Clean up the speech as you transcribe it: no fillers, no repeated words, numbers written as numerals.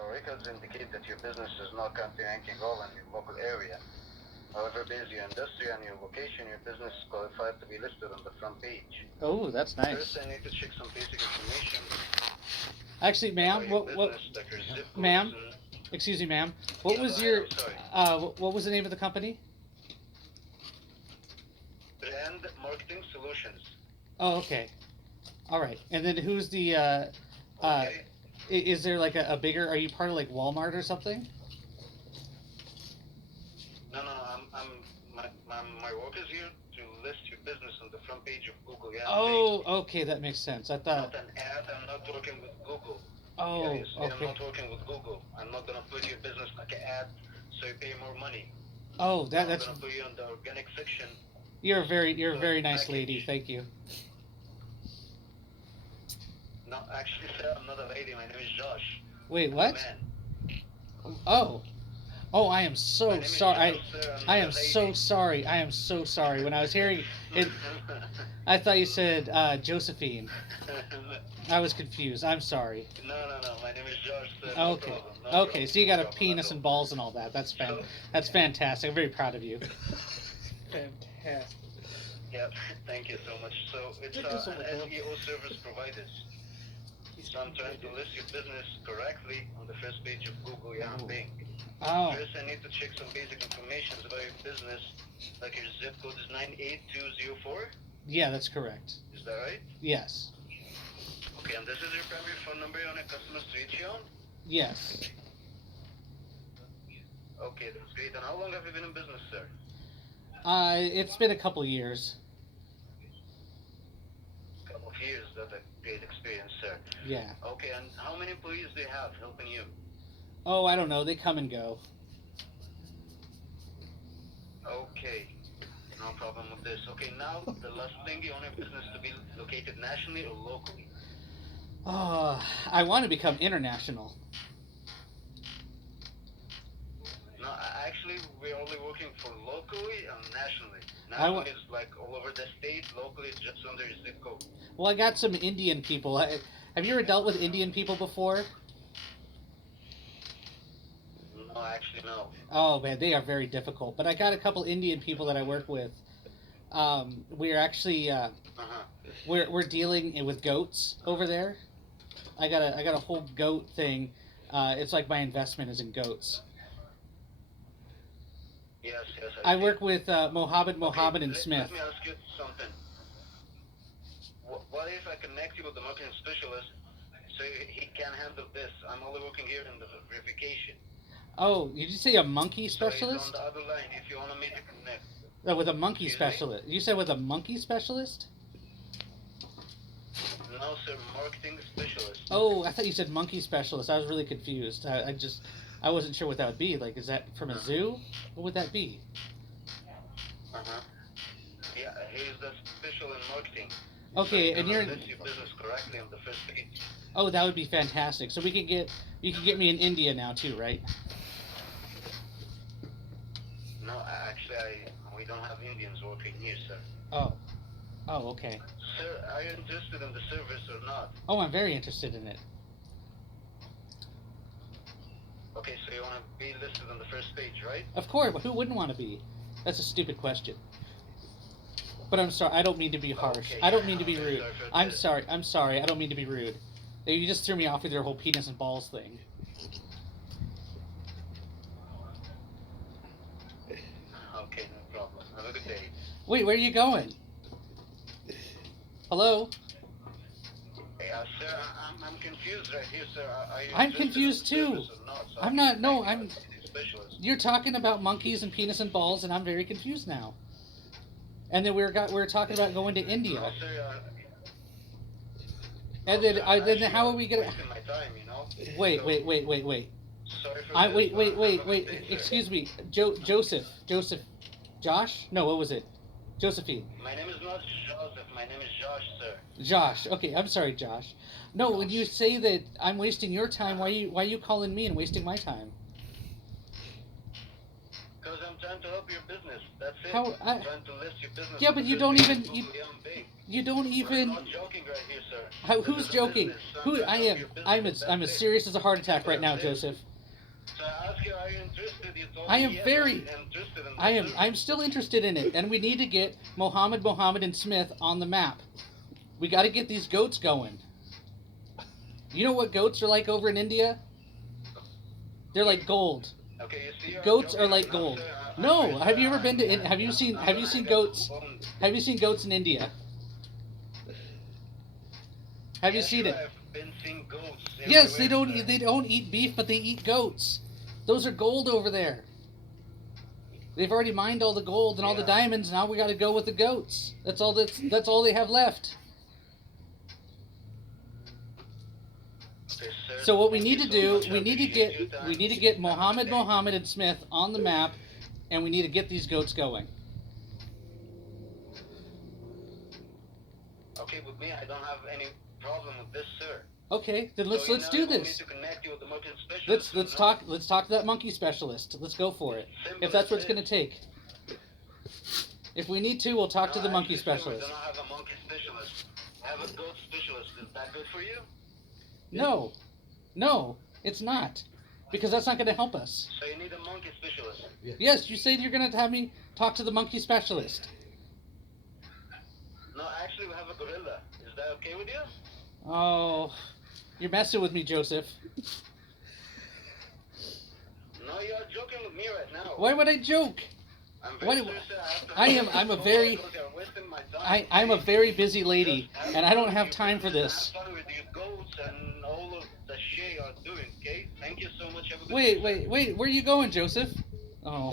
Our records indicate that your business is not currently ranking well in your local area. However, based on your industry and your location, your business is qualified to be listed on the front page. Oh, that's nice. First, I need to check some basic information. Actually, ma'am, ma'am, excuse me, ma'am, what was your, what was the name of the company? Brand Marketing Solutions. Oh, okay. All right. And then who's the, Okay. is there like a bigger, are you part of like Walmart or something? No, my work is here to list your business on the front page of Google. Yeah. Oh, okay, that makes sense. I thought. Not an ad. I'm not working with Google. Oh, yeah, okay. I'm not working with Google. I'm not gonna put your business like an ad, so you pay more money. Oh, that's. I'm gonna put you on the organic section. You're a very nice lady. Thank you. No, actually, sir, I'm not a lady. My name is Josh. Wait, what? Man. Oh. Oh, I am so sorry. I am so lady. sorry. I am so sorry. When I was hearing it, I thought you said Josephine. I was confused. I'm sorry. No. My name is Josh. Sir. Okay. No Okay. problem. So you got a penis and balls and all that. That's That's fantastic. I'm very proud of you. Fantastic. Yeah. Thank you so much. So it's an SEO service provider. So I'm trying to list your business correctly on the first page of Google. Yeah, and Bing. Oh. First, I need to check some basic information about your business, like your zip code is 98204. Yeah, that's correct. Is that right? Yes. Okay, and this is your primary phone number on a customer street you own? Yes. Okay, that's great. And how long have you been in business, sir? It's been a couple years. A couple of years. That's a great experience, sir. Yeah. Okay, and how many employees do you have helping you? Oh, I don't know. They come and go. Okay, no problem with this. Okay, now the last thing, you want your business to be located nationally or locally? Oh, I want to become international. No, actually, we're only working for locally and nationally. Nationally is like all over the state. Locally is just under your zip code. Well, I got some Indian people. Have you ever dealt with Indian people before? No, actually, no. Oh man, they are very difficult. But I got a couple Indian people that I work with. We're actually we're dealing with goats over there. I got a whole goat thing. It's like my investment is in goats. Yes. I work with Mohammed and Let Smith. me ask you something. What if I connect you with the marketing specialist so he can handle this? I'm only working here in the verification. Oh, did you say a monkey specialist? So he's on the other line if you want me to connect. Oh, with a monkey Excuse me? specialist. You said with a monkey specialist? No, sir, marketing specialist. Oh, I thought you said monkey specialist. I was really confused. I wasn't sure what that would be. Like, is that from a zoo? What would that be? Yeah, he's the special in marketing. Okay, so and you're. list your business correctly on the first page. Oh, that would be fantastic. So you can get me in India now too, right? No, actually, we don't have Indians working here, sir. Oh. Oh, okay. Sir, are you interested in the service or not? Oh, I'm very interested in it. Okay, so you want to be listed on the first page, right? Of course, but who wouldn't want to be? That's a stupid question. But I'm sorry, I don't mean to be harsh. Okay. I don't mean to be rude. Sorry for I'm this. sorry, I don't mean to be rude. You just threw me off with your whole penis and balls thing. Okay, no problem. Have a good day. Wait, where are you going? Hello? Sir, I'm confused right here, sir. Are you I'm interested in confused the too. service or not? So I'm not, no, I can I'm, connect you with the specialist. you're talking about monkeys and penis and balls, and I'm very confused now. And then we're talking about going to India. No, sir, And then, actually, how are we I'm gonna? wasting my time, you know? Wait. So, Sorry for this, Wait. but have a good day, sir. Excuse me, Joseph, Josh? No, what was it? Josephine. My name is not Joseph. My name is Josh, sir. Josh. Okay, I'm sorry, Josh. No, when you say that I'm wasting your time, why are you calling me and wasting my time? Because I'm trying trying to help your business. That's it. How I'm trying to list your business. Yeah, on but the you first don't page even of Google Beyond Bing. you don't We're even. not joking right here, sir. Who's This is a joking? business, so Who I'm I trying to am? help your I'm business. I'm as That's it. serious as a heart attack right now, That's it. Joseph. So I asked you, are you interested? You told I me am yes, very. I'm interested in I this am. service. I'm still interested in it, and we need to get Mohammed, and Smith on the map. We got to get these goats going. You know what goats are like over in India? They're like gold. Okay, you see, you're Goats joking are like right now, gold. sir. No, have you ever I'm- been to? I'm- Have you seen? I'm Have you gonna seen hang up goats? the phone. Have you seen goats in India? Have you Yes, seen sir, it? I've been seeing goats Yes, they everywhere, don't. sir. They don't eat beef, but they eat goats. Those are gold over there. They've already mined all the gold and all the Yeah. diamonds. Now we got to go with the goats. That's all. That's all they have left. Okay, sir, So what we thank need you to so do, much. I we need to appreciate get, your time. we need to get Have a Mohammed, good day. and Smith on the map, and we need to get these goats going. Okay, with me, I don't have any problem with this, sir. Okay, then let's So, do you will this. need to connect you with the market specialist. Let's talk to that monkey specialist. Let's go for it. Simple If that's as what it's it gonna is. take. If we need to, we'll talk to the monkey actually, sir, specialist. We don't have a monkey specialist. I have a goat specialist. Is that good for you? No, no, it's not, because that's not gonna help us. So you need a monkey specialist. Yes, you said you're gonna have me talk to the monkey specialist. No, actually, we have a gorilla. Is that okay with you? Oh, you're messing with me, Joseph. No, you're joking with me right now. Why would I joke? I'm Why very do- serious. I have to I am- have I'm a this very- phone because you're wasting my time. I'm a very busy lady, Just have and I don't fun have with time for your this. business, have fun with your goats and all of the shit you're doing, okay? Thank you so much. Have a good day, Wait, sir. wait, wait. Where are you going, Joseph? Oh.